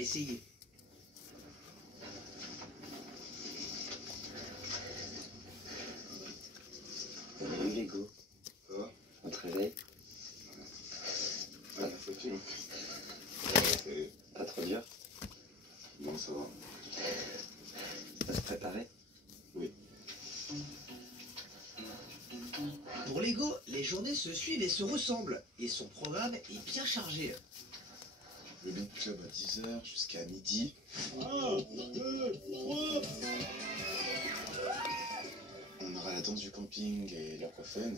essayer. Salut Lego. Ça va? On te réveille? Ouais, faut film. Pas trop dur? Bon, ça va. Ça se préparer? Oui. Pour Lego, les journées se suivent et se ressemblent, et son programme est bien chargé. Le Big Club à 10h jusqu'à midi. 1, 2, 3. On aura la danse du camping et l'aquafène.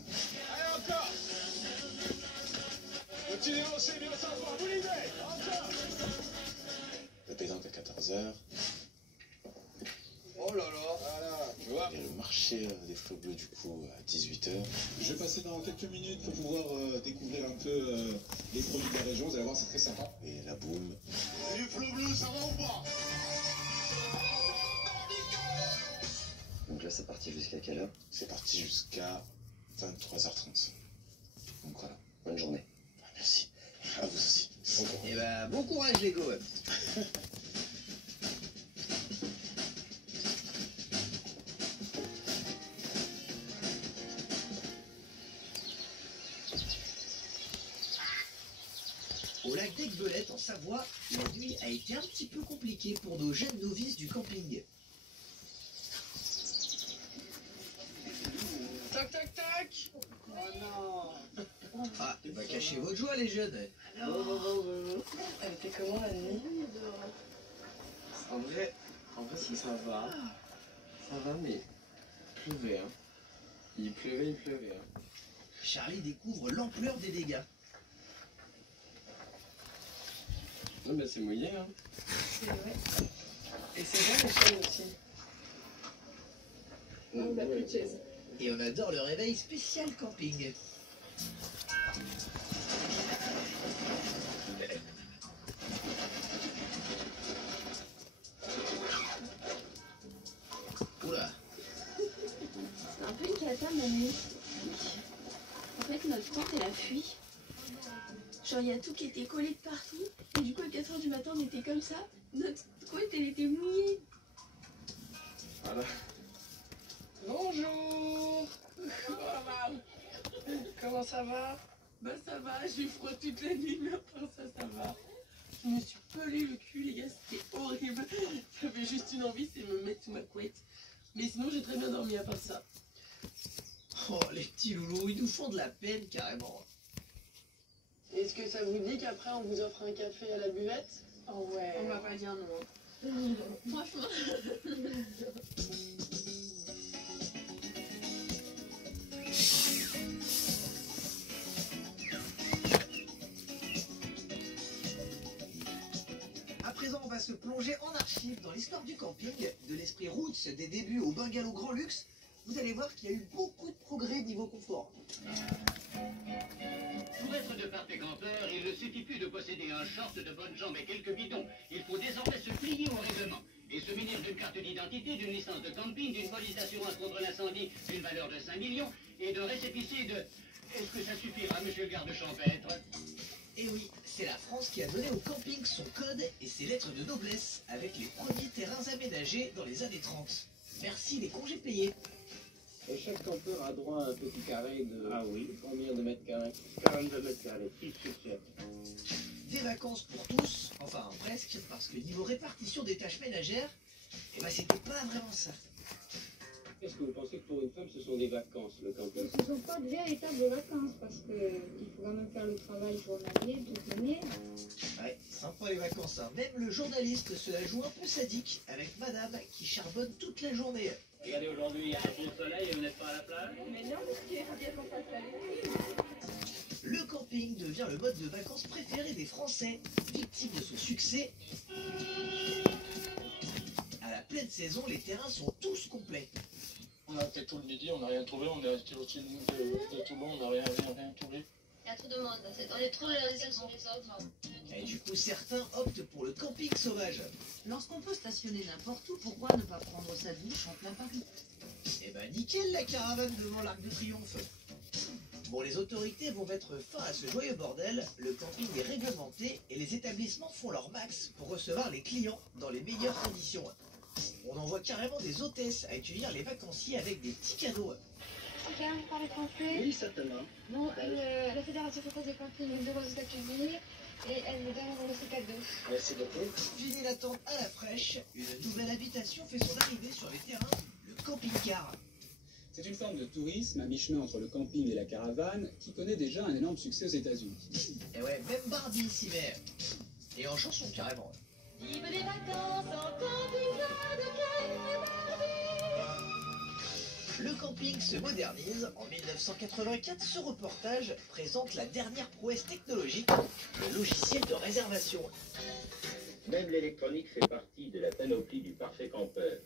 Allez, encore. Continuez aussi, bien savoir, vous l'idée. Encore. La pétanque à 14h. Oh là là. Voilà, tu vois. Et le marché des flots bleus du coup à 18h. Je vais passer dans quelques minutes pour pouvoir découvrir un peu les produits de la région. Vous allez voir, c'est très sympa. Et la boum. Les flots bleus, ça va ou pas? Donc là, c'est parti jusqu'à quelle heure? C'est parti jusqu'à 23h30. Donc voilà. Bonne journée. Ah, merci. À vous aussi. Bon courage. Et bah, bon courage Lego. Au lac d'Aiguebelette, en Savoie, la nuit a été un petit peu compliquée pour nos jeunes novices du camping. Tac, tac, tac. Oh non. Ah, et bah cachez votre joie les jeunes. Elle était comment la nuit? En vrai, si ça va. Ça va, mais il pleuvait, hein. Il pleuvait, hein. Charlie découvre l'ampleur des dégâts. Non, mais c'est mouillé, hein. C'est vrai. Et c'est vrai les chaînes aussi. On n'a plus de chaise. Et on adore le réveil spécial camping. Oula. C'est un peu une cata ma nuit. En fait, notre tente, elle a fui. Genre, il y a tout qui était collé de partout. Et du coup, à 4h du matin, on était comme ça. Notre couette, elle était mouillée. Voilà. Bonjour. Comment ça va? Bah ça va, j'ai froid toute la nuit, mais à part ça, ça va. Je me suis pelé le cul, les gars, c'était horrible. J'avais juste une envie, c'est de me mettre sous ma couette. Mais sinon, j'ai très bien dormi à part ça. Oh, les petits loulous, ils nous font de la peine carrément. Est-ce que ça vous dit qu'après, on vous offre un café à la buvette? Oh ouais. On va pas dire non. Franchement. À présent, on va se plonger en archive dans l'histoire du camping, de l'esprit roots des débuts au bungalow grand luxe. Vous allez voir qu'il y a eu beaucoup de progrès niveau confort. Pour être de parfait campeur, il ne suffit plus de posséder un short, de bonnes jambes et quelques bidons. Il faut désormais se plier au règlement et se munir d'une carte d'identité, d'une licence de camping, d'une police d'assurance contre l'incendie d'une valeur de 5 millions et d'un récépissé de... Est-ce que ça suffira, monsieur le garde champêtre? Et oui, c'est la France qui a donné au camping son code et ses lettres de noblesse avec les premiers terrains aménagés dans les années 30. Merci les congés payés. Et chaque campeur a droit à un petit carré de... Ah oui, Combien de mètres carrés? 42 mètres carrés, 6 sur 7. Des vacances pour tous, enfin presque, parce que niveau répartition des tâches ménagères, eh ben c'était pas vraiment ça. Est-ce que vous pensez que pour une femme, ce sont des vacances, le camping? Ce ne sont pas de véritables vacances parce qu'il faut quand même faire le travail journalier toute l'année. Ouais, sympa les vacances, hein. Même le journaliste se la joue un peu sadique avec madame qui charbonne toute la journée. Regardez, aujourd'hui, il y a un beau soleil et vous n'êtes pas à la plage? Mais non, parce qu'il faut bien qu'on fasse la nuit. Le camping devient le mode de vacances préféré des Français, victime de son succès. À la pleine saison, les terrains sont tous complets. On a fait tout le midi, on n'a rien trouvé. On est resté au sud de Toulon, on n'a rien trouvé. Il y a trop de monde. On est trop les uns sur les autres. Et du coup, certains optent pour le camping sauvage. Lorsqu'on peut stationner n'importe où, pourquoi ne pas prendre sa douche en plein Paris? Eh ben nickel la caravane devant l'Arc de Triomphe. Bon, les autorités vont mettre fin à ce joyeux bordel, le camping est réglementé et les établissements font leur max pour recevoir les clients dans les meilleures conditions. On envoie carrément des hôtesses à accueillir les vacanciers avec des petits cadeaux. Super, vous parlez français? Oui, certainement. Non, la Fédération française des campings nous demande de vous accueillir et elle me donne votre cadeau. Merci beaucoup. Fini l'attente à la fraîche, une nouvelle habitation fait son arrivée sur les terrains, le camping-car. C'est une forme de tourisme à mi-chemin entre le camping et la caravane qui connaît déjà un énorme succès aux États-Unis. Et ouais, même Barbie s'y met. Et en chanson carrément. Vive les vacances en camping-car de Ken et Barbie. Le camping se modernise. En 1984, ce reportage présente la dernière prouesse technologique, le logiciel de réservation. Même l'électronique fait partie de la panoplie du parfait campeur.